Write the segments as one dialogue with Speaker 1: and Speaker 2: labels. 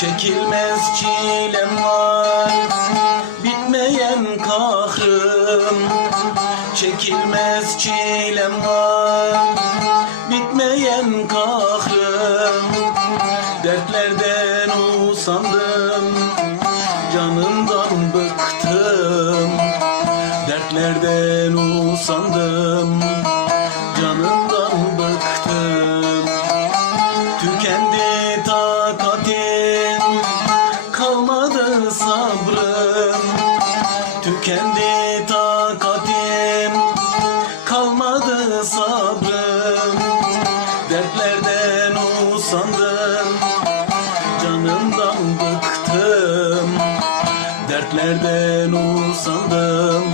Speaker 1: Çekilmez çilem var Bitmeyen kahrım. Çekilmez çilem var Bitmeyen kahrım. Dertlerden usandım Canımdan bıktım. Dertlerden usandım Canımdan Dertlerden usandım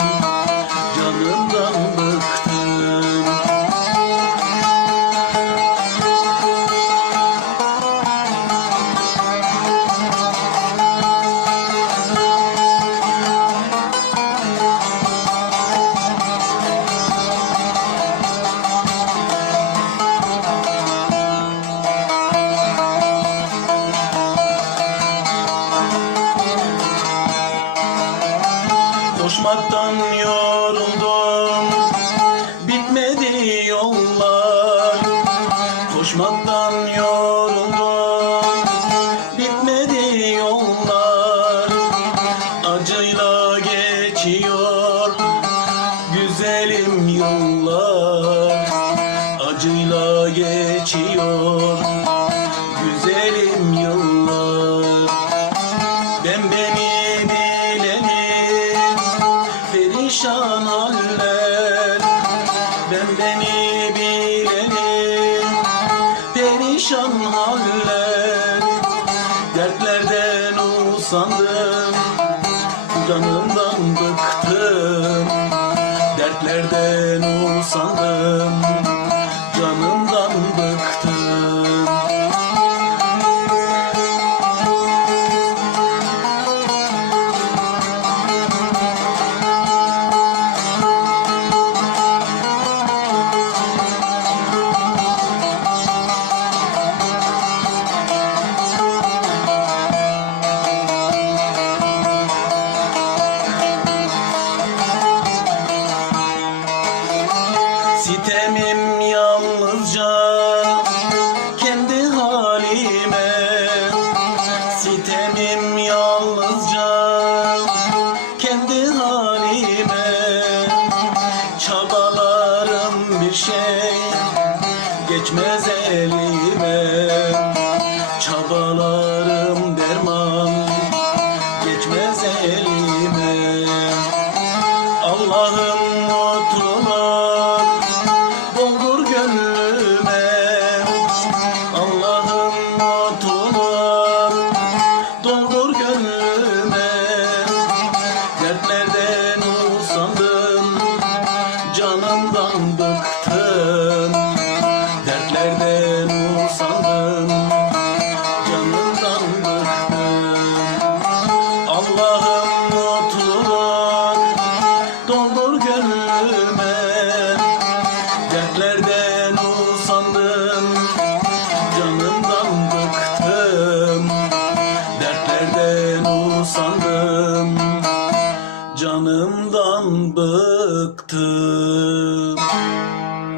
Speaker 1: Koşmaktan yoruldum Bitmedi yollar. Acıyla geçiyor Güzelim yollar Acıyla geçiyor Perişan haller. Dertlerden usandım Canımdan bıktım. Dertlerden usandım Sitemim yalnızca kendi halime. Sitemim yalnızca kendi halime. Çabalarım bir şey geçmez elime. Çabalarım derman Dertlerden usandım canımdan bıktım Allah'ım mutluluk doldur gönlüme Dertlerden usandım Canımdan bıktım Dertlerden usandım Canımdan bıktım